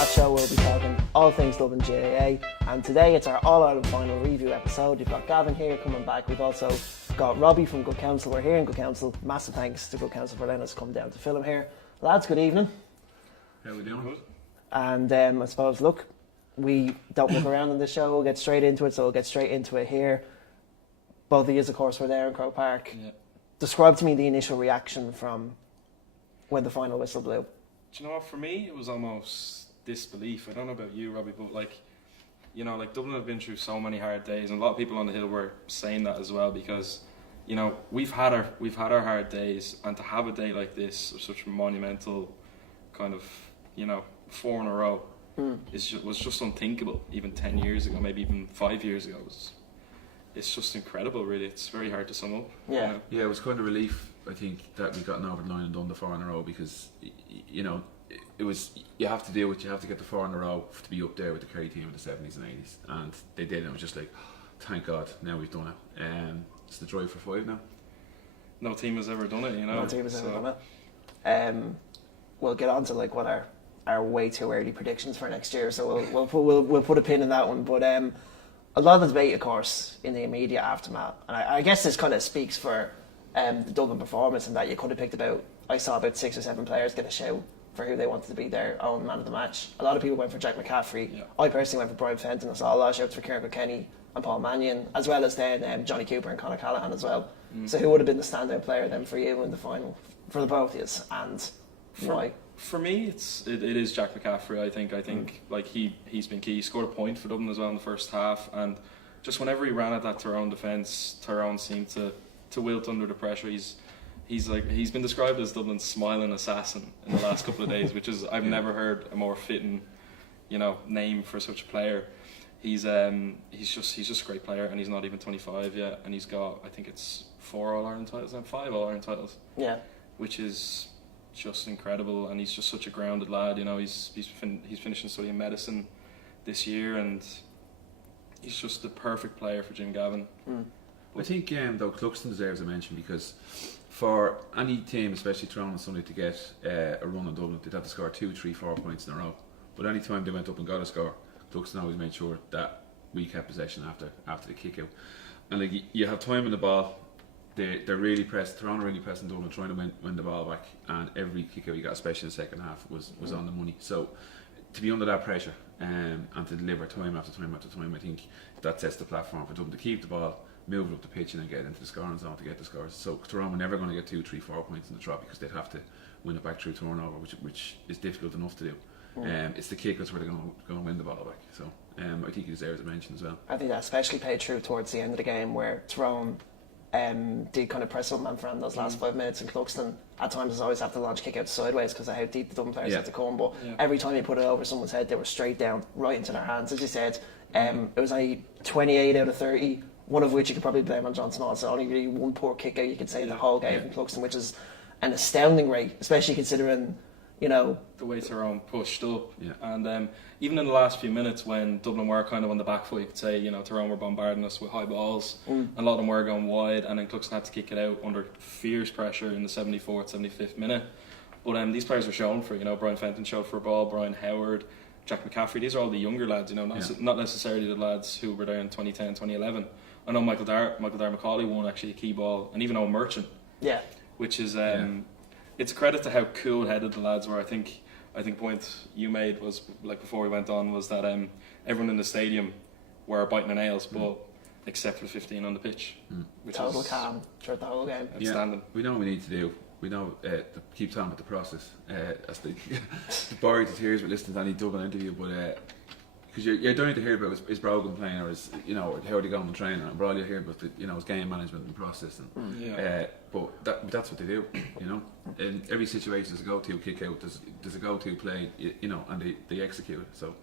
chat show we'll be talking all things Dublin GAA, and today it's our All-Ireland final review episode. You've got Gavin here coming back. We've also got Robbie from Good Counsel. We're here in Good Counsel. Massive thanks to Good Counsel for letting us come down to film here. Lads, good evening. How we doing? And I suppose, look, we don't look around on this show. We'll get straight into it, so we'll get straight into it here. Both of you, of course, were there in Croke Park. Yeah. Describe to me the initial reaction from when the final whistle blew. Do you know what, for me it was almost disbelief. I don't know about you, Robbie, but Dublin have been through so many hard days, and a lot of people on the hill were saying that as well, because we've had our hard days, and to have a day like this of such a monumental kind of 4 in a row was just unthinkable even 10 years ago, maybe even 5 years ago. It's just incredible, really. It's very hard to sum up. Yeah, it was kind of relief, I think, that we got over the line and done the 4 in a row, because it was, you have to do it. You have to get the 4 in a row to be up there with the Kerry team in the 70s and 80s, and they did. And it was just like, thank God, now we've done it. It's the drive for 5 now. No team has ever done it, No team has ever done it. We'll get on to what our way too early predictions for next year, so we'll put a pin in that one. But a lot of the debate, of course, in the immediate aftermath, and I guess this kind of speaks for the Dublin performance, in that you could have picked I saw about 6 or 7 players get a shout for who they wanted to be their own man of the match. A lot of people went for Jack McCaffrey. Yeah. I personally went for Brian Fenton. I saw a lot of shouts for Kieran Kilkenny and Paul Mannion, as well as then Johnny Cooper and Conor Callaghan as well. So who would have been the standout player then for you in the final, for the both of you, and why? For me, it is Jack McCaffrey. I think he's been key. He scored a point for Dublin as well in the first half, and just whenever he ran at that Tyrone defence, Tyrone seemed to wilt under the pressure. He's been described as Dublin's smiling assassin in the last couple of days, which is, I've never heard a more fitting name for such a player. He's just a great player, and he's not even 25 yet, and he's got, I think it's 4 All-Ireland titles and 5 All-Ireland titles. Yeah, which is just incredible, and he's just such a grounded lad. He's finishing studying medicine this year, and he's just the perfect player for Jim Gavin. I think though Cluxton deserves a mention, because for any team, especially Tyrone and Sunday, to get a run in Dublin, they'd have to score 2, 3, 4 points in a row. But any time they went up and got a score, Cluxton always made sure that we kept possession after the kick out. And you have time in the ball. They're really pressed. Tyrone are really pressing Dublin, trying to win the ball back, and every kick out you got, especially in the second half, was on the money. So to be under that pressure and to deliver time after time after time, I think that sets the platform for Dublin to keep the ball, move it up the pitch, and then get into the scoring zone to get the scores. So Tyrone were never going to get 2, 3, 4 points in the trot, because they'd have to win it back through turnover, which is difficult enough to do. It's the kickers where they're going to win the ball back. So I think he deserves a mention as well. I think that especially paid true towards the end of the game, where Tyrone did kind of press up man for those last 5 minutes, and Cluxton at times always have to launch kick out sideways because of how deep the Dublin players had to come, but every time he put it over someone's head, they were straight down right into their hands. As you said, it was only 28 out of 30, one of which you could probably blame on John Small, so only really one poor kick out you could say the whole game from Cluxton, which is an astounding rate, especially considering the way Tyrone pushed up. And even in the last few minutes, when Dublin were kind of on the back foot, you could say Tyrone were bombarding us with high balls, and a lot of them were going wide, and then Cluxton had to kick it out under fierce pressure in the 74th, 75th minute. But these players were shown for, Brian Fenton showed for a ball, Brian Howard, Jack McCaffrey. These are all the younger lads, not necessarily the lads who were there in 2010, 2011. I know Michael Dara McCauley won actually a key ball, and even Owen Merchant. Yeah. Which is it's a credit to how cool-headed the lads were. I think the point you made was, before we went on, was that everyone in the stadium were biting their nails, but except for the 15 on the pitch. Which total calm throughout the whole game. Outstanding. We know what we need to do. We know to keep on with the process. As the bore you to tears with listening to any Dublin interview, but because you're dying to hear about his Brogan playing, or his how are they going to train, and all you hear about his game management and process, and but that's what they do. In every situation there's a go-to kick out, there's a go-to play, and they execute it. So,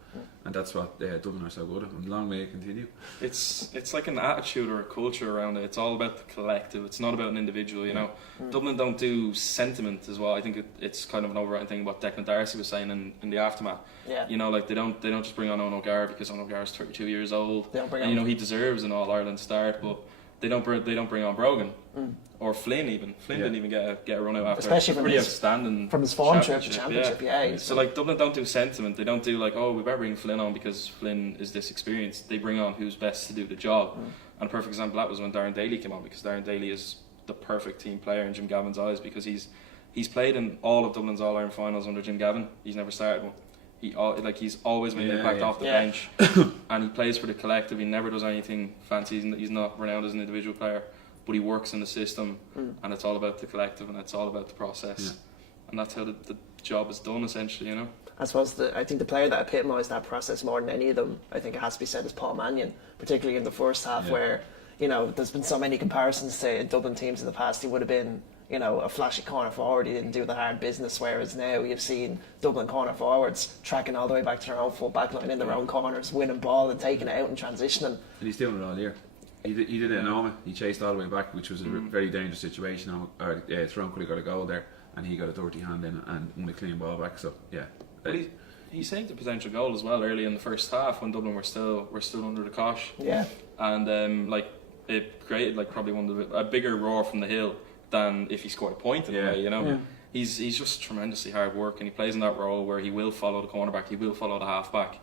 and that's what Dublin are so good at, and long may it continue. It's like an attitude or a culture around it. It's all about the collective. It's not about an individual. Dublin don't do sentiment as well. I think it's kind of an overriding thing what Declan Darcy was saying in the aftermath. Yeah. They don't just bring on Owen O'Gara because Owen O'Gara is 32 years old. They don't bring on. He deserves an All-Ireland start, but they don't bring on Brogan or Flynn even. Flynn didn't even get a run out after especially a pretty outstanding from his form trip to championship. So like Dublin don't do sentiment. They don't do like, oh, we better bring Flynn on because Flynn is this experienced. They bring on who's best to do the job. And a perfect example of that was when Darren Daly came on, because Darren Daly is the perfect team player in Jim Gavin's eyes, because he's played in all of Dublin's All-Ireland finals under Jim Gavin. He's never started one. He's always made an impact off the bench, and he plays for the collective. He never does anything fancy. He's not renowned as an individual player, but he works in the system, and it's all about the collective, and it's all about the process, and that's how the job is done essentially. You know. I suppose I think the player that epitomised that process more than any of them, I think it has to be said, is Paul Mannion, particularly in the first half, where there's been so many comparisons to Dublin teams in the past. He would have been a flashy corner forward. He didn't do the hard business, whereas now you've seen Dublin corner forwards tracking all the way back to their own full back line in their own corners, winning ball and taking it out and transitioning. And he's doing it all year. He did it in Oma. He chased all the way back, which was a very dangerous situation. Tyrone could have got a goal there, and he got a dirty hand in and won a clean ball back. So but he saved a potential goal as well early in the first half when Dublin were still under the cosh. Yeah. And it created probably a bigger roar from the hill than if he scored a point in a way. Yeah. He's just tremendously hard work, and he plays in that role where he will follow the cornerback, he will follow the halfback,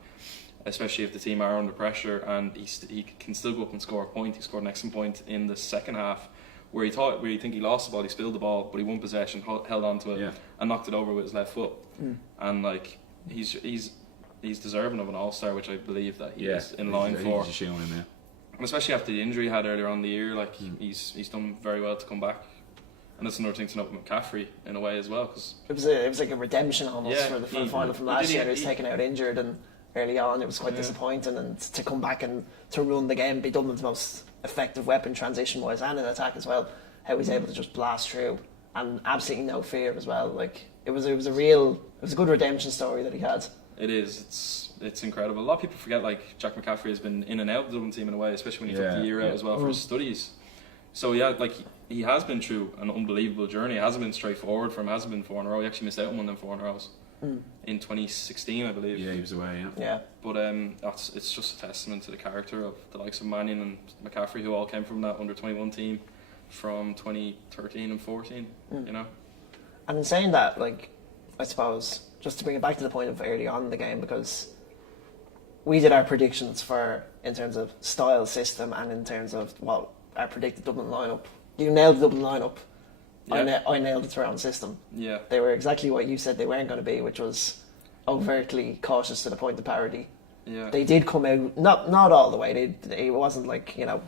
especially if the team are under pressure, and he can still go up and score a point. He scored an excellent point in the second half, where you think he lost the ball, he spilled the ball, but he won possession, held on to it, and knocked it over with his left foot. And he's deserving of an all-star, which I believe that he is in line for. He's showing him, and especially after the injury he had earlier on in the year, he's done very well to come back. And that's another thing to note with McCaffrey in a way as well, because it was like a redemption almost for the final from last year. He was taken out injured, and early on it was quite disappointing, and to come back and to run the game, be Dublin's most effective weapon transition wise and in attack as well, how he's able to just blast through and absolutely no fear as well. It was a good redemption story that he had. It is. It's incredible. A lot of people forget Jack McCaffrey has been in and out of the Dublin team in a way, especially when he took the year out as well for his studies. So he has been through an unbelievable journey. It hasn't been straightforward for him. It hasn't been 4 in a row. He actually missed out on one of them 4 in a row in 2016, I believe. Yeah, he was away. Yeah. But it's just a testament to the character of the likes of Mannion and McCaffrey, who all came from that under-21 team from 2013 and 14. You know. And in saying that, I suppose just to bring it back to the point of early on in the game, because we did our predictions in terms of style, system, and in terms of what I predicted Dublin lineup. You nailed the Dublin lineup. Yeah. I nailed the Tyrone system. Yeah. They were exactly what you said they weren't going to be, which was overtly cautious to the point of parody. Yeah. They did come out, not all the way. It wasn't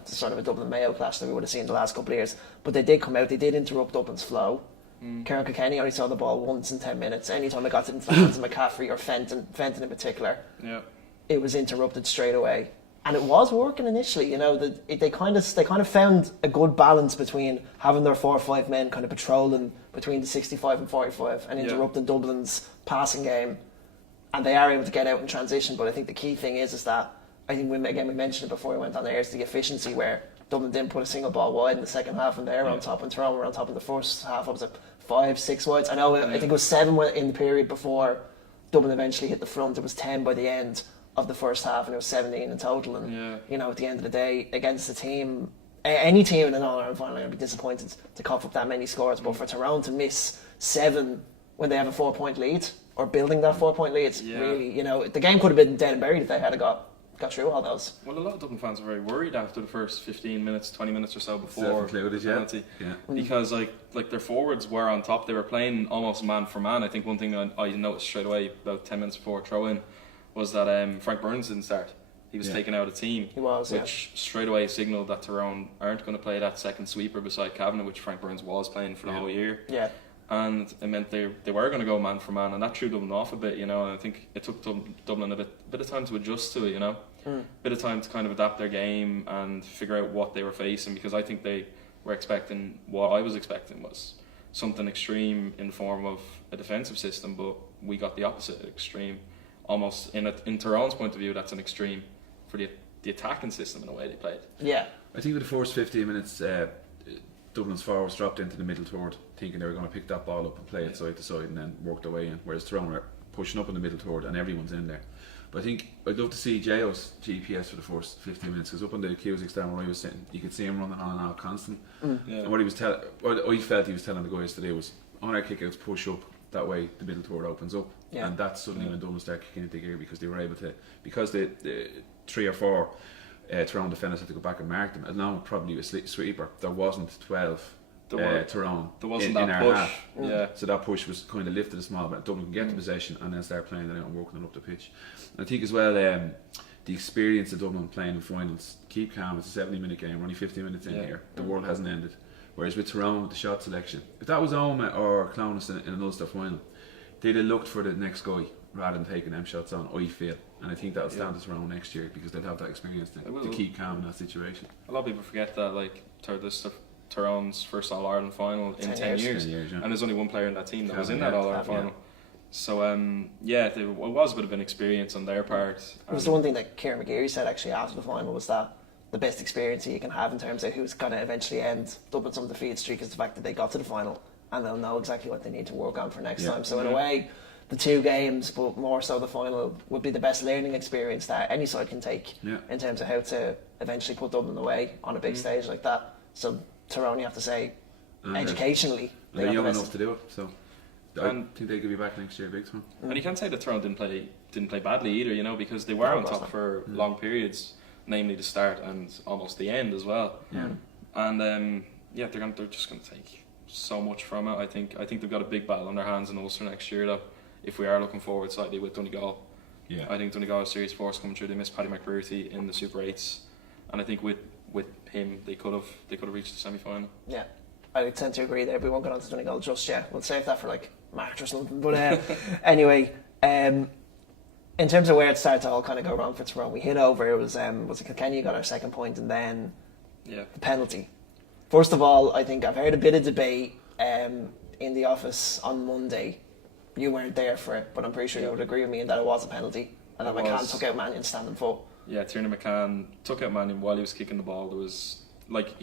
sort of a Dublin Mayo clash that we would have seen the last couple of years. But they did come out. They did interrupt Dublin's flow. Kieran Kilkenny only saw the ball once in 10 minutes. Anytime it got into the hands of McCaffrey or Fenton in particular, it was interrupted straight away. And it was working initially, they kind of found a good balance between having their 4 or 5 men kind of patrolling between the 65 and 45 and interrupting Dublin's passing game, and they are able to get out in transition. But I think the key thing is that I think we mentioned it before we went on air, is the efficiency, where Dublin didn't put a single ball wide in the second half, and they were on top, and Tyrone were on top in the first half. What was it, 5, 6 wides? I think it was 7 in the period before Dublin eventually hit the front. It was 10 by the end of the first half, and it was 17 in total. And at the end of the day, against the team, any team in an All-Ireland final, I'd be disappointed to cough up that many scores. But for Tyrone to miss 7 when they have a 4-point lead, or building that 4-point lead, really, the game could have been dead and buried if they had got through all those. Well, a lot of Dublin fans were very worried after the first 15 minutes, 20 minutes or so before the penalty, because their forwards were on top. They were playing almost man for man. I think one thing I noticed straight away about 10 minutes before throw-in was that Frank Burns didn't start. He was taken out of the team. He was, which straight away signalled that Tyrone aren't going to play that second sweeper beside Kavanagh, which Frank Burns was playing for the whole year. Yeah. And it meant they were going to go man for man, and that threw Dublin off a bit, and I think it took Dublin a bit of time to adjust to it, bit of time to kind of adapt their game and figure out what they were facing, because I think they were expecting, what I was expecting was something extreme in the form of a defensive system, but we got the opposite extreme. Almost in Tyrone's point of view, that's an extreme for the attacking system in the way they played. Yeah. I think with the first 15 minutes, Dublin's forwards dropped into the middle toward, thinking they were going to pick that ball up and play it side to side and then work their way in, whereas Tyrone were pushing up in the middle toward and everyone's in there. But I think I'd love to see Jao's GPS for the first 15 minutes, because up on the Cusick stand where I was sitting, you could see him running on and off constant. And what I felt he was telling the guys today was, on our kickouts, push up, that way the middle third opens up. And that's suddenly when Dublin started kicking into gear, because they were able to, because the 3 or 4 Tyrone defenders had to go back and mark them, along with probably a sweeper. There wasn't 12 Tyrone there wasn't in that our push. half. So that push was kind of lifted a small bit. Dublin can get the possession and then start playing it out and working it up the pitch. And I think as well, the experience of Dublin playing in finals, keep calm. It's a 70-minute game. We're only 50 minutes in here. The world hasn't ended. Whereas with Tyrone, with the shot selection, if that was Oma or Clowness in an Ulster final, they'd have looked for the next guy rather than taking them shots on, I feel. And I think that'll stand us around next year, because they'll have that experience to keep calm in that situation. A lot of people forget that, like, Tyrone's first All-Ireland final in 10 years. And there's only one player in that team that was in that All-Ireland final. So, it was a bit of an experience on their part. It was the one thing that Kieran McGeary said actually after the final, was that the best experience that you can have in terms of who's going to eventually end Dublin's undefeated streak is the fact that they got to the final and they'll know exactly what they need to work on for next time. So in a way, the 2 games, but more so the final, would be the best learning experience that any side can take in terms of how to eventually put Dublin away on a big stage like that. So Tyrone, you have to say, educationally, they're young enough to do it. So I think they could be back next year big time. And you can't say that Tyrone didn't play badly either, you know, because they were on top for long periods, namely the start and almost the end as well. And they're just going to take so much from it. I think they've got a big battle on their hands in Ulster next year, though. If we are looking forward slightly with Donegal, I think Donegal has serious force coming through. They missed Paddy McCreary in the Super 8s, and I think with him they could have reached the semi-final. Yeah, I tend to agree there. We won't get on to Donegal just yet. We'll save that for like March or something. But anyway, in terms of where it started to all kind of go wrong for Tyrone, we hit over. It was it Kilkenny got our second point, and then the penalty. First of all, I think I've heard a bit of debate in the office on Monday. You weren't there for it, but I'm pretty sure you would agree with me in that it was a penalty, and that McCann took out Mannion standing full. Yeah, Tiernan McCann took out Mannion while he was kicking the ball. There was,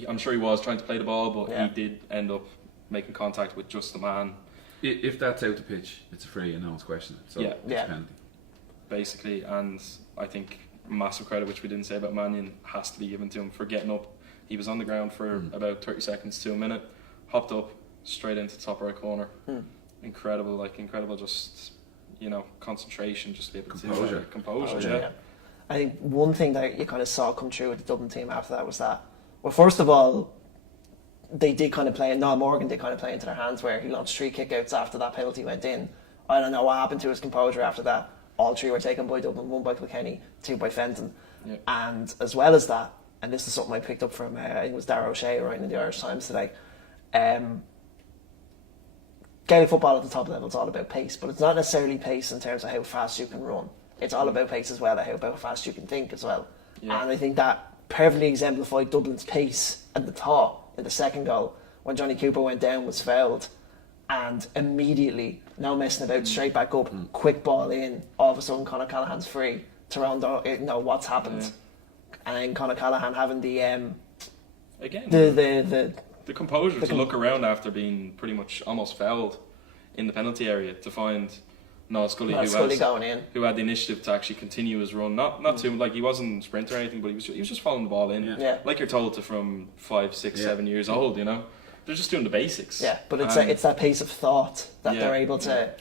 I'm sure he was trying to play the ball, but he did end up making contact with just the man. If that's out the pitch, it's a free and no one's questioning it. So it's a penalty. Basically, and I think massive credit, which we didn't say about Mannion, has to be given to him for getting up. He was on the ground for about 30 seconds to a minute, hopped up straight into the top right corner. Incredible, just, concentration, just to be able to composure. I think one thing that you kind of saw come through with the Dublin team after that was that, well, first of all, they did kind of play, Niall Morgan did kind of play into their hands, where he launched 3 kickouts after that penalty went in. I don't know what happened to his composure after that. All 3 were taken by Dublin, 1 by Kilkenny, 2 by Fenton. And as well as that, and this is something I picked up from, I think it was Darragh O'Shea writing in the Irish Times today, Gaelic football at the top level is all about pace, but it's not necessarily pace in terms of how fast you can run. It's all about pace as well, how fast you can think as well. And I think that perfectly exemplified Dublin's pace at the top in the second goal, when Johnny Cooper went down, was fouled, and immediately, no messing about, straight back up, quick ball in, all of a sudden Conor Callaghan's free. Tyrone don't know what's happened. And then Conor Callaghan having the composure to look around after being pretty much almost fouled in the penalty area to find Noel Scully, who had the initiative to actually continue his run. Not too, he wasn't a sprinter or anything, but he was just following the ball in. Like you're told to from 5, 6, 7 years old, They're just doing the basics. Yeah, but it's that pace of thought that they're able to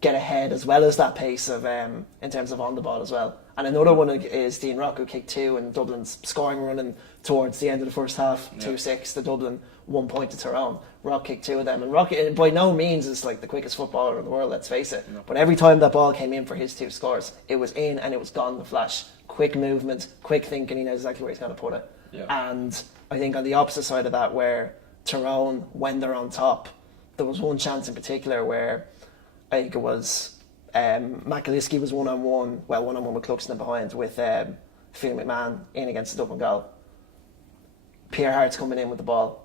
get ahead, as well as that pace of in terms of on the ball as well. And another one is Dean Rock, who kicked 2, and Dublin's scoring running towards the end of the first half, 2-6 to Dublin, 1 point to Tyrone. Rock kicked 2 of them, and Rock by no means is the quickest footballer in the world, let's face it. No. But every time that ball came in for his 2 scores, it was in and it was gone in the flash. Quick movement, quick thinking, he knows exactly where he's going to put it. And I think on the opposite side of that, where Tyrone, when they're on top, there was one chance in particular where I think it was McAliskey was one-on-one with Cluxton behind, with Phil McMahon in against the Dublin goal. Pierre Hart's coming in with the ball.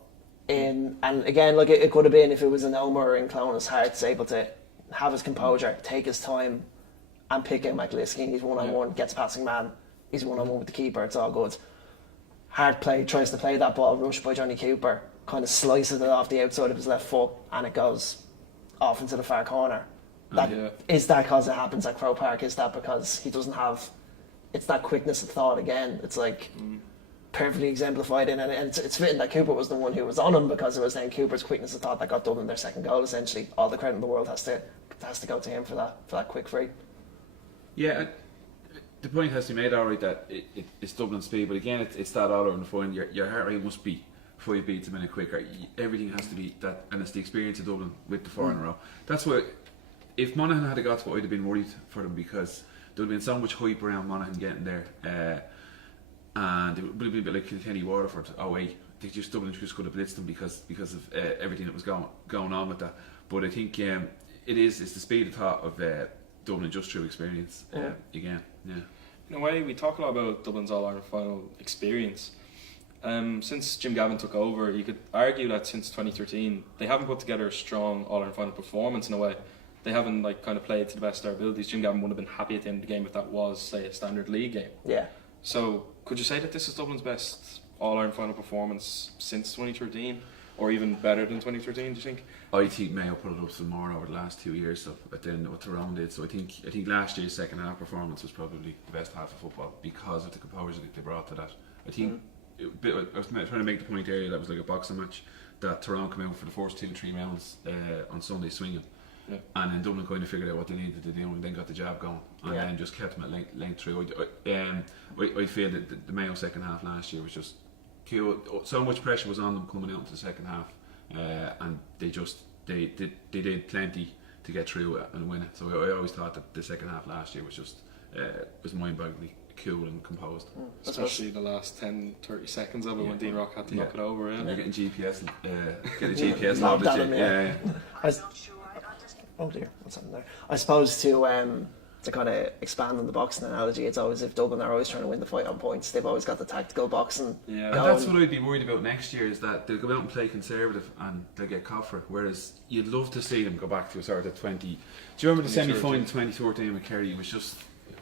And again, it could have been, if it was an Omer or in Clonus, Hart's able to have his composure, take his time, and pick out McAliskey. He's one-on-one, gets passing man. He's one-on-one with the keeper. It's all good. Hart tries to play that ball, rushed by Johnny Cooper, kind of slices it off the outside of his left foot, and it goes off into the far corner. Is that because it happens at Croke Park? Is that because he doesn't have... It's that quickness of thought again. It's like perfectly exemplified in it. And it's fitting that Cooper was the one who was on him, because it was then Cooper's quickness of thought that got Dublin their second goal, essentially. All the credit in the world has to go to him for that quick free. Yeah, the point has to be made, alright, that it's Dublin speed, but again, it's that all over in the final. Your heart rate must be 5 beats a minute quicker. Everything has to be that, and it's the experience of Dublin with the 4 in a row. That's what, if Monaghan had got to it, I'd have been worried for them, because there would have been so much hype around Monaghan getting there, and it would have been a bit like Kilkenny Waterford. Oh wait, Dublin just could have blitzed them because of everything that was going on with that. But I think it's the speed of thought of Dublin just through experience again. Yeah. In a way, we talk a lot about Dublin's All-Ireland final experience. Since Jim Gavin took over, you could argue that since 2013 they haven't put together a strong All-Ireland final performance. In a way, they haven't kind of played to the best of their abilities. Jim Gavin would have been happy at the end of the game if that was, say, a standard league game. Yeah. So could you say that this is Dublin's best All-Ireland final performance since 2013, or even better than 2013? Do you think? I think Mayo put it up some more over the last 2 years, so than what Tyrone did. So I think last year's second half performance was probably the best half of football because of the composure that they brought to that. I think I was trying to make the point earlier that was like a boxing match, that Tyrone came out for the first 2-3 rounds on Sunday swinging, and then Dublin kind of figured out what they needed to do and then got the jab going, and then just kept them at length through. I feel that the Mayo second half last year was just cool. So much pressure was on them coming out into the second half, and they did plenty to get through it and win it. So I always thought that the second half last year was just was mind-bogglingly cool and composed. Especially the last 10-30 seconds of it when Dean Rock had to knock it over. And they're getting GPS, get a GPS logged at you. Oh dear, what's happening there? I suppose to kind of expand on the boxing analogy, it's always, if Dublin are always trying to win the fight on points, they've always got the tactical boxing. Yeah, and that's what I'd be worried about next year, is that they'll go out and play conservative and they'll get caught for it. Whereas you'd love to see them go back to a sort of 20. Do you remember the semi-final 2013 with Kerry? It was just,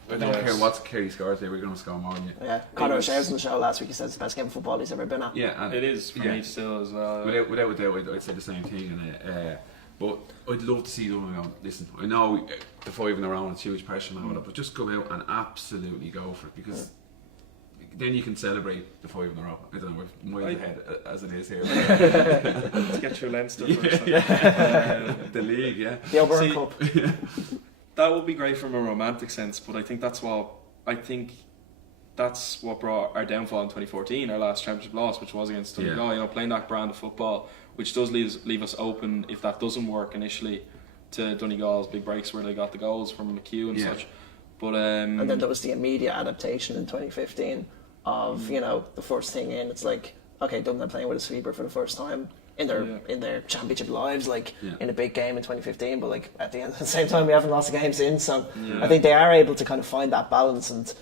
I don't care what Kerry scores, they were going to score more than you. Yeah, Conor O'Shea's on the show last week, he said it's the best game of football he's ever been at. Yeah, and it is for me still as well. Without a doubt, I'd say the same thing. And but I'd love to see them go, listen, I know the 5 in a row, it's huge pressure and all that, but just go out and absolutely go for it, because then you can celebrate the 5 in a row. I don't know, we're miles ahead as it is here. To get your Leinster first. The league, the O'Byrne Cup. That would be great from a romantic sense, but I think that's what brought our downfall in 2014, our last championship loss, which was against Donegal. Playing that brand of football, which does leave us open, if that doesn't work initially, to Donegal's big breaks where they got the goals from McHugh and such. But and then there was the immediate adaptation in 2015 of the first thing in. It's like, okay, Dublin playing with a sweeper for the first time in their championship lives, in a big game in 2015. But at the same time, we haven't lost a game since. So I think they are able to kind of find that balance, and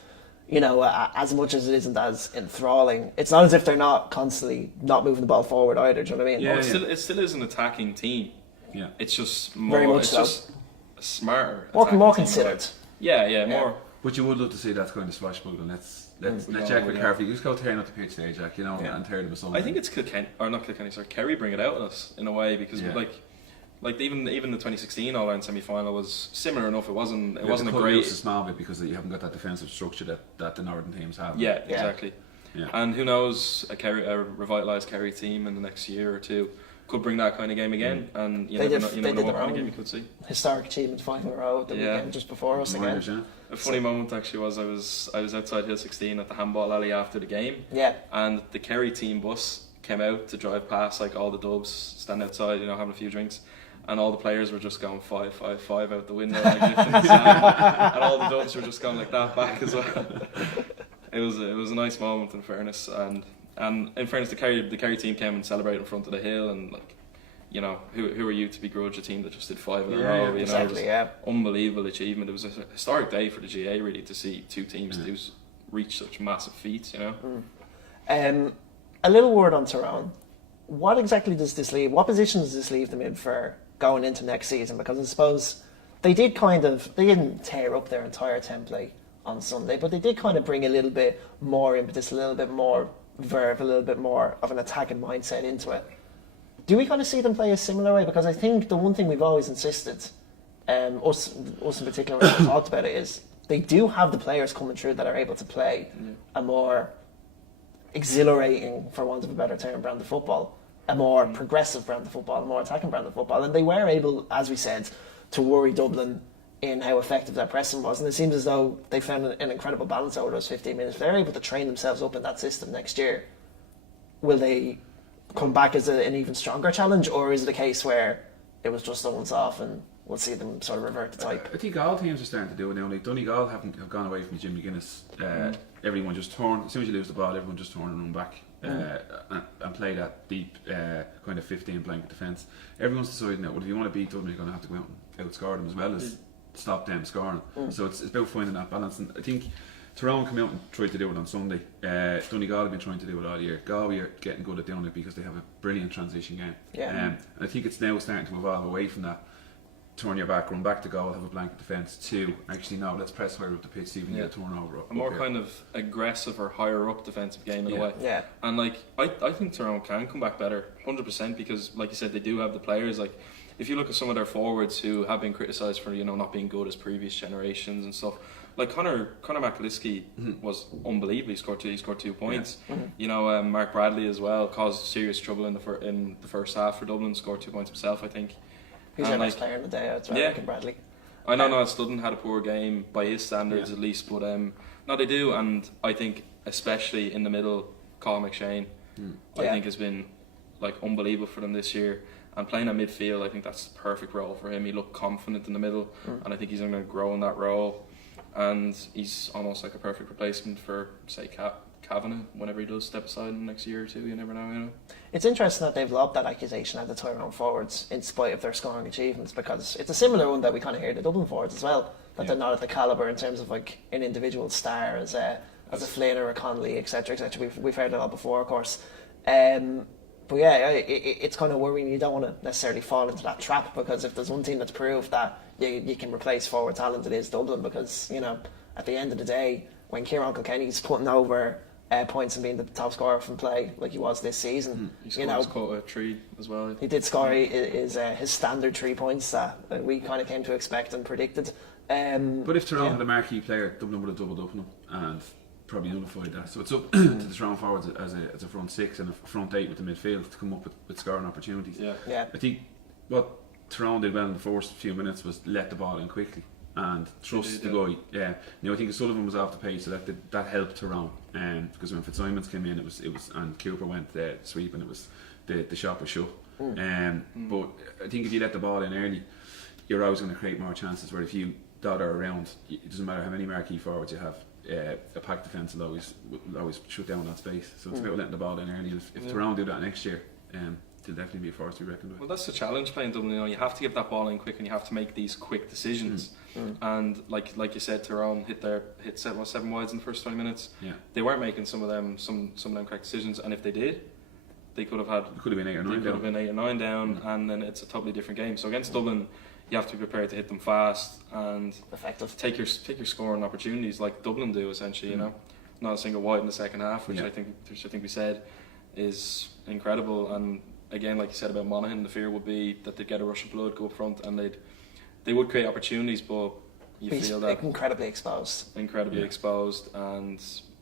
as much as it isn't as enthralling, it's not as if they're not constantly not moving the ball forward either. Do you know what I mean? It still is an attacking team. Yeah, it's just more. Very much so. Just smarter. More considered. More. But you would love to see that kind of swashbuckling. Let's Jack McCaffrey. Just go tearing up the pitch there, Jack. And tear them aside. I think it's Kerry bring it out in us in a way, because even the 2016 All-Ireland semi-final was similar enough. It wasn't a great. It's a small bit because you haven't got that defensive structure that the Northern teams have. Yeah, exactly. Yeah. And who knows, a revitalised Kerry team in the next year or two could bring that kind of game again, and you never know what kind of game you could see. Historic achievement, 5 in a row, the weekend just before us again. A funny moment actually was I was outside Hill 16 at the handball alley after the game, and the Kerry team bus came out to drive past all the Dubs stand outside, having a few drinks, and all the players were just going 5, 5, 5 out the window, lifting the stand, and all the Dubs were just going like that back as well. It was a nice moment, in fairness, and in fairness, the Kerry team came and celebrated in front of the hill, and who are you to begrudge a team that just did 5 in a row? Exactly, unbelievable achievement. It was a historic day for the GA, really, to see two teams reach such massive feats. A little word on Tyrone. What exactly does this leave? What position does this leave them in for going into next season? Because I suppose they didn't tear up their entire template on Sunday, but they did kind of bring a little bit more impetus, a little bit more verve, a little bit more of an attacking mindset into it. Do we kind of see them play a similar way? Because I think the one thing we've always insisted us in particular, when we talked about it, is they do have the players coming through that are able to play a more exhilarating, for want of a better term, brand of football, a more progressive brand of football, a more attacking brand of football, and they were able, as we said, to worry Dublin in how effective their pressing was, and it seems as though they found an incredible balance over those 15 minutes. If they're able to train themselves up in that system next year, will they come back as an even stronger challenge, or is it a case where it was just a once off and we'll see them sort of revert to type? I think all teams are starting to do it now. Like Donegal have gone away from Jim McGuinness. Everyone just turn, as soon as you lose the ball, everyone just turn and run back and play that deep kind of 15 blanket defence. Everyone's deciding that, well, if you want to beat Dublin, you're going to have to go out and outscore them as well as stop them scoring. So it's about finding that balance, and I think Tyrone came out and tried to do it on Sunday. Donegal have been trying to do it all year. Galway are getting good at doing it because they have a brilliant transition game. And I think it's now starting to evolve away from that turn your back, run back to goal, have a blanket defence, to actually no, let's press higher up the pitch, even get a turnover up. A more kind of aggressive or higher up defensive game in a way. And like I think Tyrone can come back better, 100%, because like you said, they do have the players. Like if you look at some of their forwards who have been criticised for not being good as previous generations and stuff, like Conor McAliskey was unbelievable. He scored 2 points. Mark Bradley as well caused serious trouble in the first half for Dublin. Scored 2 points himself, I think. He's our best player in the day. That's right, Mark Bradley. I know Niall Studden had a poor game by his standards at least, but no, they do, and I think especially in the middle, Colin McShane, I think has been like unbelievable for them this year. And playing at midfield, I think that's the perfect role for him. He looked confident in the middle, and I think he's going to grow in that role. And he's almost like a perfect replacement for, say, Kavanagh whenever he does step aside in the next year or two. You never know. It's interesting that they've lobbed that accusation at the Tyrone forwards in spite of their scoring achievements, because it's a similar one that we kind of hear the Dublin forwards as well, that they're not at the calibre in terms of like an individual star as a Flynn or a Connolly, etc. We've heard it all before, of course. But yeah, it's kind of worrying. You don't want to necessarily fall into that trap, because if there's one team that's proved that you can replace forward talent, it is Dublin, because at the end of the day, when Kieran Kilkenny's putting over points and being the top scorer from play like he was this season, he scored his quota 3 as well. He did score his standard 3 points that we kind of came to expect and predicted. But if Tyrone had a marquee player, Dublin would have doubled up on him and probably nullified that. So it's up to the Tyrone forwards as a front 6 and a front 8 with the midfield to come up with scoring opportunities. Yeah. I think what Tyrone did well in the first few minutes was let the ball in quickly and trust the guy. I think Sullivan was off the pace, so that helped Tyrone. Because when Fitzsimons came in, it was and Cooper went sweep, and it was the shop was shut. But I think if you let the ball in early, you're always going to create more chances. Where if you dodder around, it doesn't matter how many marquee forwards you have. A packed defence will always shut down that space. So it's about letting the ball in early. And if Tyrone do that next year, they'll definitely be a force to be reckoned with. Well, that's the challenge playing Dublin. You have to get that ball in quick, and you have to make these quick decisions. And like you said, Tyrone hit 7 wides in the first 20 minutes. They weren't making some of them correct decisions, and if they did, they could have been 8 or 9 down, and then it's a totally different game. So against Dublin, you have to be prepared to hit them fast and effective. Take your scoring opportunities like Dublin do, essentially. Not a single wide in the second half, which I think we said is incredible. And again, like you said about Monaghan, the fear would be that they'd get a rush of blood, go up front, and they would create opportunities, but you feel that incredibly exposed, and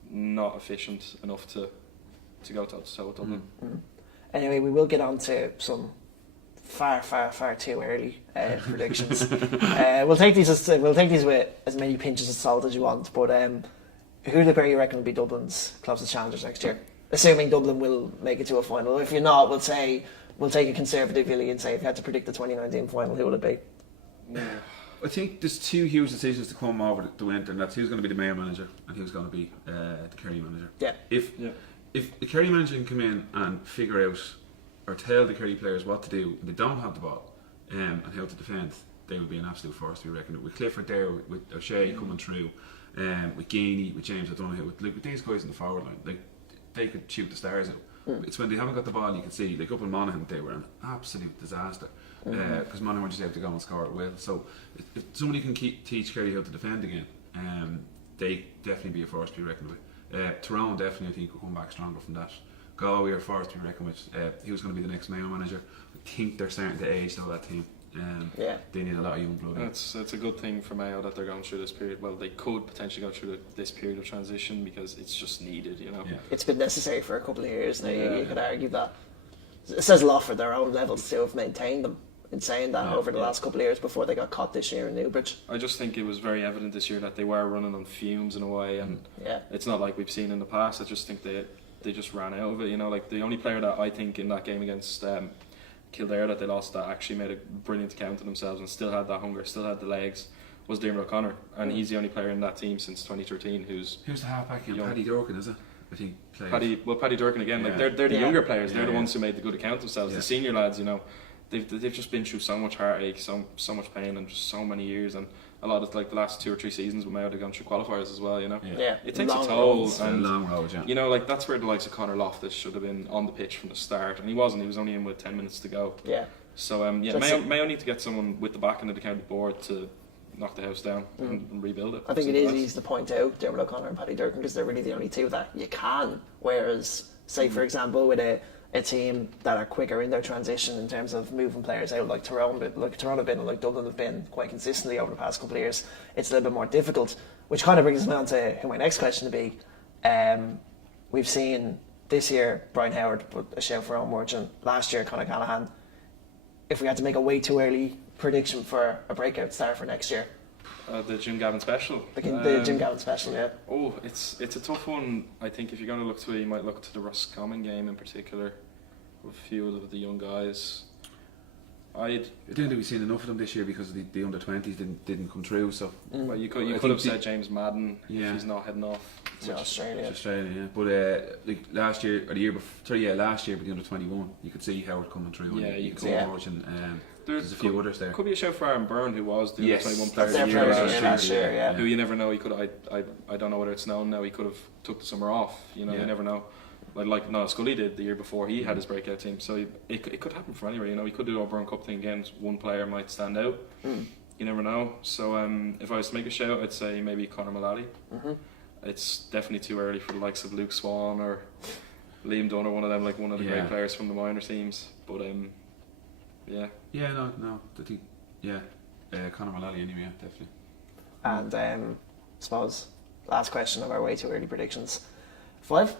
not efficient enough to go toe-to-toe with Dublin. Anyway, we will get on to some far too early predictions. We'll take these with as many pinches of salt as you want. But who do you reckon will be Dublin's closest challengers next year? Assuming Dublin will make it to a final. If you're not, we'll take a conservative view and say, if you had to predict the 2019 final, who would it be? I think there's 2 huge decisions to come over the winter, and that's who's going to be the Mayo manager and who's going to be the Kerry manager. If the Kerry manager can come in and figure out or tell the Kerry players what to do, and they don't have the ball and how to defend, they would be an absolute force to be reckoned with. Clifford there, with O'Shea coming through, with Geeney, with James O'Donoghue, with these guys in the forward line, they could shoot the stars out. It's when they haven't got the ball, you can see, like up in Monaghan, they were an absolute disaster, because Monaghan were just able to go and score at will. So if somebody can teach Kerry how to defend again, they definitely be a force to be reckoned with. Tyrone definitely, I think, will come back stronger from that. Galway are forced to be reckoned with. Who's going to be the next Mayo manager? I think they're starting to age though, that team. They need a lot of young blood. It's a good thing for Mayo that they're going through this period. Well, they could potentially go through this period of transition because it's just needed, you know. Yeah. It's been necessary for a couple of years now. You could argue that. It says a lot for their own levels to have maintained them in saying that over the last couple of years before they got caught this year in Newbridge. I just think it was very evident this year that they were running on fumes in a way, and it's not like we've seen in the past. I just think they just ran out of it, you know. Like the only player that I think in that game against Kildare that they lost that actually made a brilliant account of themselves and still had that hunger, still had the legs, was Dermot O'Connor, and he's the only player in that team since 2013 who's the halfback? Paddy Durkin, is it? I think Paddy Durkin again. Like they're the younger players. They're the ones who made the good account of themselves. The senior lads, you know, they've just been through so much heartache, so much pain, and just so many years, and a lot of like the last 2 or 3 seasons with Mayo they've gone through qualifiers as well, you know. It takes a toll, and long road, you know, like that's where the likes of Conor Loftus should have been on the pitch from the start, and he wasn't. He was only in with 10 minutes to go. So Mayo need to get someone with the backing of the county board to knock the house down and rebuild it. I think it is easy to point out Dermot O'Connor and Paddy Durkin because they're really the only two that you can. Whereas, say for example, with a team that are quicker in their transition in terms of moving players out, like Toronto have been, and like Dublin have been quite consistently over the past couple of years, it's a little bit more difficult. Which kind of brings me on to who my next question would be. We've seen this year Brian Howard put a shout for Owen Murgeon. Last year Conor Callaghan. If we had to make a way too early prediction for a breakout star for next year, the Jim Gavin special. The Jim Gavin special, yeah. Oh, it's a tough one. I think if you're going to look to it, you might look to the Roscommon game in particular, with a few of the young guys. I don't think we've seen enough of them this year because the under 20s didn't come through. So well, you could have said James Madden if he's not heading off to Australia. Yeah. But like last year or the year before, last year with the under 21, you could see Howard coming through. Yeah, you could see there's a few others there. Could be a shout for Aaron Byrne, who was the under 21 player of the year last year. Who you never know. He could. I don't know whether it's known now. He could have took the summer off. You know, you never know. Like Niall Scully did the year before he had his breakout team, so it could happen for anywhere. You know, he could do a Burn Cup thing again. One player might stand out. You never know. So if I was to make a shout, I'd say maybe Conor Mullally. It's definitely too early for the likes of Luke Swan or Liam Dunn or one of them, like one of the great players from the minor teams. But no. I think Conor Mullally anyway, definitely. And I suppose last question of our way too early predictions. 5.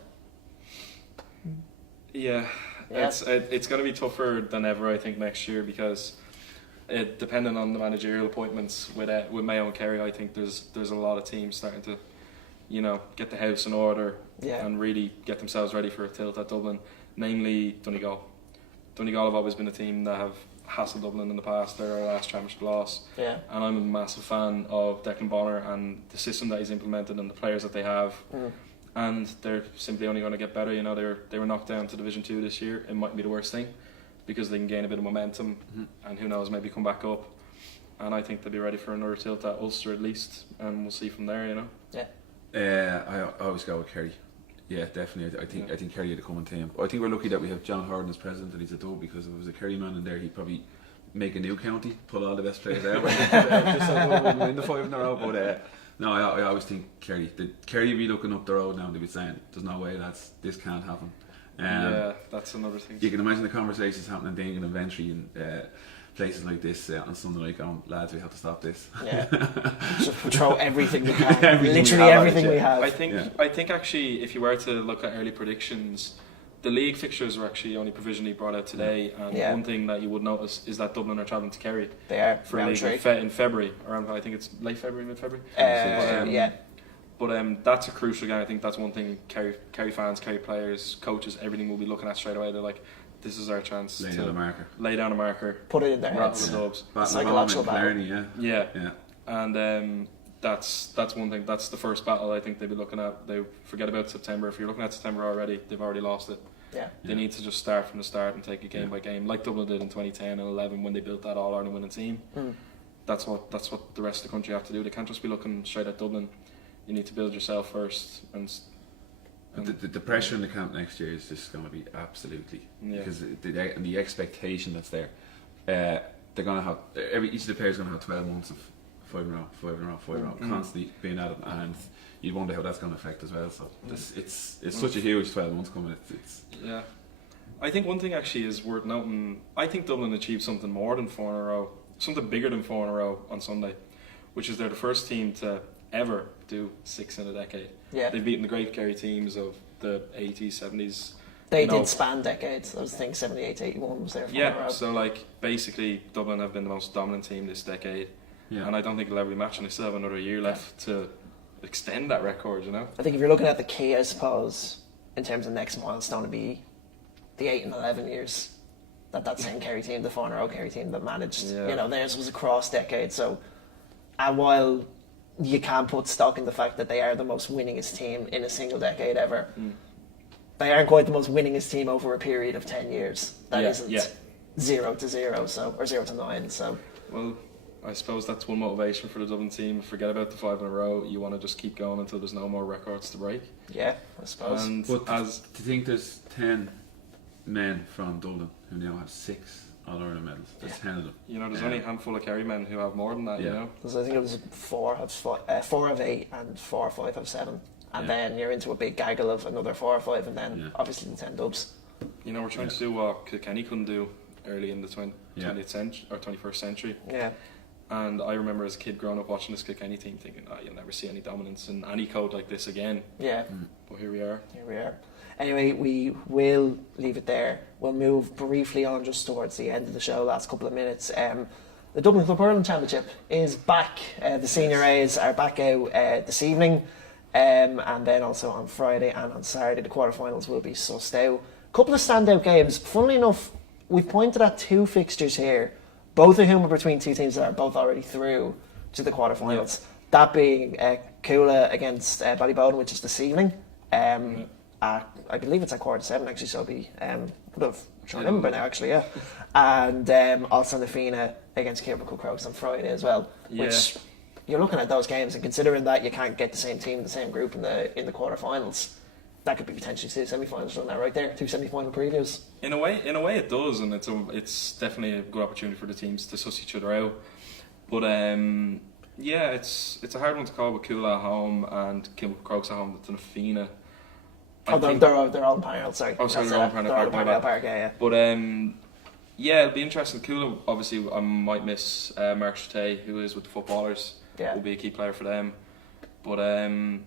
It's going to be tougher than ever, I think, next year because depending on the managerial appointments with Mayo and Kerry, I think there's a lot of teams starting to, you know, get the house in order and really get themselves ready for a tilt at Dublin, namely Donegal. Donegal have always been a team that have hassled Dublin in the past. They're our last championship loss, and I'm a massive fan of Declan Bonner and the system that he's implemented and the players that they have. And they're simply only going to get better. You know, they were knocked down to Division 2 this year. It mightn't be the worst thing because they can gain a bit of momentum and who knows, maybe come back up. And I think they'll be ready for another tilt at Ulster at least, and we'll see from there, you know. I always go with Kerry. Yeah, definitely. I think Kerry had a common team. I think we're lucky that we have John Harden as president and he's a dub, because if it was a Kerry man in there, he'd probably make a new county, pull all the best players out, just so we wouldn't win the 5 in a row. But no, I always think Kerry would be looking up the road now and they'd be saying, there's no way, this can't happen. That's another thing. You can imagine the conversations happening in Dingan and Ventry and places like this on Sunday night going, lads, we have to stop this. Just throw everything we can. Everything we have. I think actually, if you were to look at early predictions, the league fixtures were actually only provisionally brought out today, and one thing that you would notice is that Dublin are travelling to Kerry. They are for league in February, around, I think it's late February, mid-February. But that's a crucial game. I think that's one thing Kerry fans, Kerry players, coaches, everything will be looking at straight away. They're like, this is our chance to lay down a marker, put it in their heads. The dubs. Psychological battle. And that's one thing. That's the first battle I think they'll be looking at. They forget about September. If you're looking at September already, they've already lost it. They need to just start from the start and take it game by game, like Dublin did in 2010 and 11 when they built that All-Ireland winning team. That's what the rest of the country have to do. They can't just be looking straight at Dublin. You need to build yourself first. And the pressure in the camp next year is just going to be absolutely, because the expectation that's there. They're going to have each of the players going to have 12 months of 5 in a row, constantly being at it, and you wonder how that's going to affect as well. So it's such a huge 12 months coming. I think one thing actually is worth noting. I think Dublin achieved something more than 4 in a row something bigger than 4 in a row on Sunday, which is they're the first team to ever do 6 in a decade. Yeah. They've beaten the great Kerry teams of the 80s, 70s. They did span decades. I was thinking 78, 81 was their 4 in a row. So like basically Dublin have been the most dominant team this decade. Yeah. And I don't think they'll ever be matched, and they still have another year left to extend that record, you know? I think if you're looking at the key, I suppose, in terms of next milestone, to be the 8 and 11 years that same Kerry team, the 4 in a row Kerry team that managed, you know, theirs was across decades. So, and while you can put stock in the fact that they are the most winningest team in a single decade ever, they aren't quite the most winningest team over a period of 10 years. That isn't 0 to 0, so, or 0 to 9, so. Well, I suppose that's one motivation for the Dublin team. Forget about the 5 in a row. You want to just keep going until there's no more records to break. Yeah, I suppose. But to think there's 10 men from Dublin who now have 6 All-Ireland medals. There's 10 of them. You know, there's only a handful of Kerry men who have more than that, you know? I think it was 4 have 8 and 4 or 5 have 7. And then you're into a big gaggle of another 4 or 5 and then obviously the 10 dubs. You know, we're trying to do what Kilkenny couldn't do early in the 20th century or 21st century. Yeah. And I remember as a kid growing up watching this Kilkenny team thinking, you'll never see any dominance in any code like this again. Yeah. But here we are. Anyway, we will leave it there. We'll move briefly on just towards the end of the show, last couple of minutes. The Dublin Club Hurling Championship is back. The senior A's are back out this evening. And then also on Friday and on Saturday, the quarterfinals will be sussed out. A couple of standout games. Funnily enough, we've pointed at 2 fixtures here, both of whom are between 2 teams that are both already through to the quarterfinals. That being Coola against Ballybowden, which is this evening. I believe it's at 7:15 actually, so it'll be would have remembered by now actually, yeah. And also Nafina against Kilbrooke Croaks on Friday as well. Which you're looking at those games, and considering that you can't get the same team in the same group in the quarterfinals, that could be potentially 2 semi-finals done that right there, 2 semi-final previews. In a way it does, and it's definitely a good opportunity for the teams to suss each other out. But it's a hard one to call with Coola at home and Kilbrooke Croaks at home to Nafina. They're all in Parnell, sorry. Oh, sorry, they're all in Parnell Park, yeah. But it'll be interesting. Coola, obviously, I might miss Mark Chattay, who is with the footballers. Yeah. Will be a key player for them. But I'd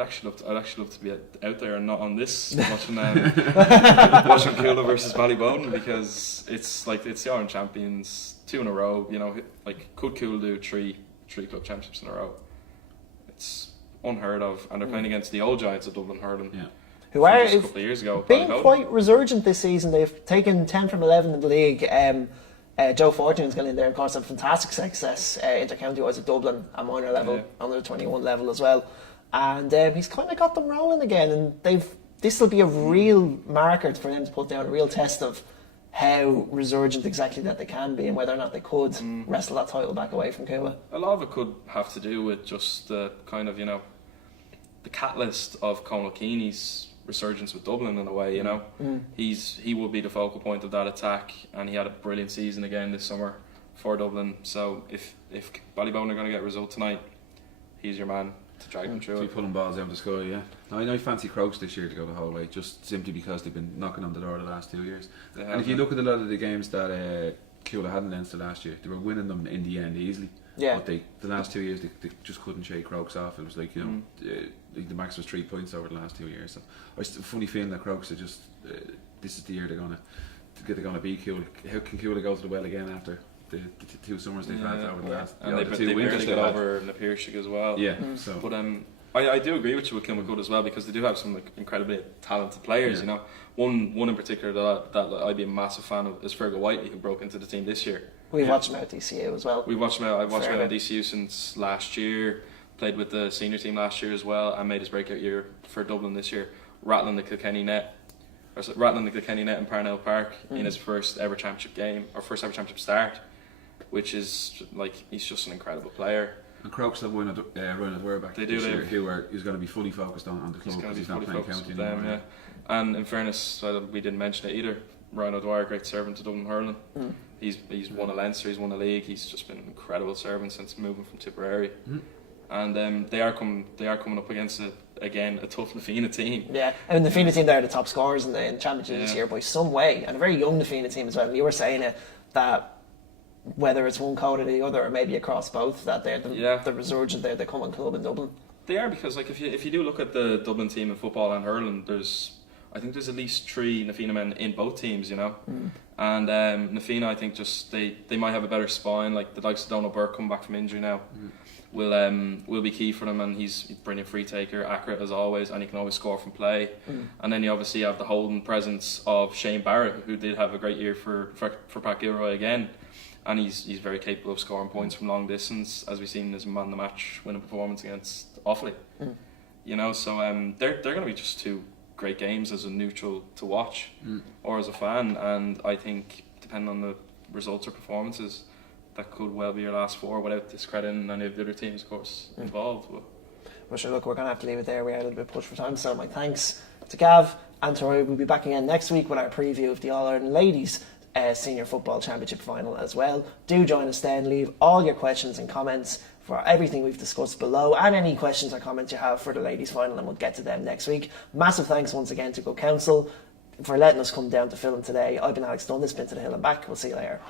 actually love to be out there and not on this watching Coola versus Ballybowden, because it's the Orange champions 2 in a row. You know, like, could Coola do three club championships in a row? It's unheard of, and they're playing against the old giants of Dublin Hurling, who are a couple of years ago. Being quite resurgent this season. They've taken 10 from 11 in the league. Joe Fortune's gone in there, of course, had fantastic success inter-county wise at Dublin, at minor level, under the 21 level as well, and he's kind of got them rolling again. And this will be a real marker for them to put down, a real test of how resurgent exactly that they can be, and whether or not they could wrestle that title back away from Coola. A lot of it could have to do with just the kind of, you know, the catalyst of Conal Keeney's resurgence with Dublin in a way, you know. He will be the focal point of that attack, and he had a brilliant season again this summer for Dublin. So if Ballybowden are going to get a result tonight, he's your man to drag them through. To be pulling balls out of the sky, yeah. I fancy Croaks this year to go the whole way, just simply because they've been knocking on the door the last 2 years. And if you look at a lot of the games that Coola had in Leinster last year, they were winning them in the end easily. Yeah. But the last 2 years they just couldn't shake Croaks off. It was like, you know, the max was 3 points over the last 2 years. So I just funny feeling that Croaks are just this is the year they're gonna beat Coola. How can Coola go to the well again after the 2 summers they've had over the last? And they barely got over Napiershik as well. Yeah. So, but I do agree with you with Kilmacud as well, because they do have some incredibly talented players. You know, one in particular that I'd be a massive fan of is Fergal Whiteley, who broke into the team this year. We've watched him out at DCU as well. I've watched him out at DCU since last year. Played with the senior team last year as well, and made his breakout year for Dublin this year, rattling the Kilkenny net in Parnell Park in his first ever championship game, or first ever championship start, which is like, he's just an incredible player. And Croaks have won Ryan O'Dwyer back this year, who's going to be fully focused on the club. He's going to be fully focused on them, yeah. And in fairness, we didn't mention it either, Ryan O'Dwyer, great servant to Dublin Hurling. He's won a Leinster, he's won a league. He's just been an incredible servant since moving from Tipperary. And they are coming up against a tough Nafina team. Yeah, I mean, the Nafina team, they're the top scorers in the championship this year by some way, and a very young Nafina team as well. And you were saying it, that whether it's one code or the other, or maybe across both, that they're the resurgent, they're the common club in Dublin. They are, because like if you do look at the Dublin team in football and hurling, I think there's at least 3 Nafina men in both teams, you know. And Nafina, I think just they might have a better spine. Like the likes of Donald Burke coming back from injury now will be key for them, and he's a brilliant free taker, accurate as always, and he can always score from play. And then you obviously have the holding presence of Shane Barrett, who did have a great year for Pat Gilroy again. And he's very capable of scoring points from long distance, as we've seen in his man of the match winning performance against Offaly. You know, so they're going to be just 2 great games as a neutral to watch or as a fan. And I think, depending on the results or performances, that could well be your last 4, without discrediting any of the other teams, of course, involved. But. Well, sure, look, we're going to have to leave it there. We are a little bit pushed for time, so my thanks to Gav and to Roy. We'll be back again next week with our preview of the All-Ireland Ladies Senior Football Championship Final as well. Do join us then. Leave all your questions and comments for everything we've discussed below, and any questions or comments you have for the Ladies Final, and we'll get to them next week. Massive thanks once again to Counsel for letting us come down to film today. I've been Alex Dunn. This has been To The Hill and Back. We'll see you later.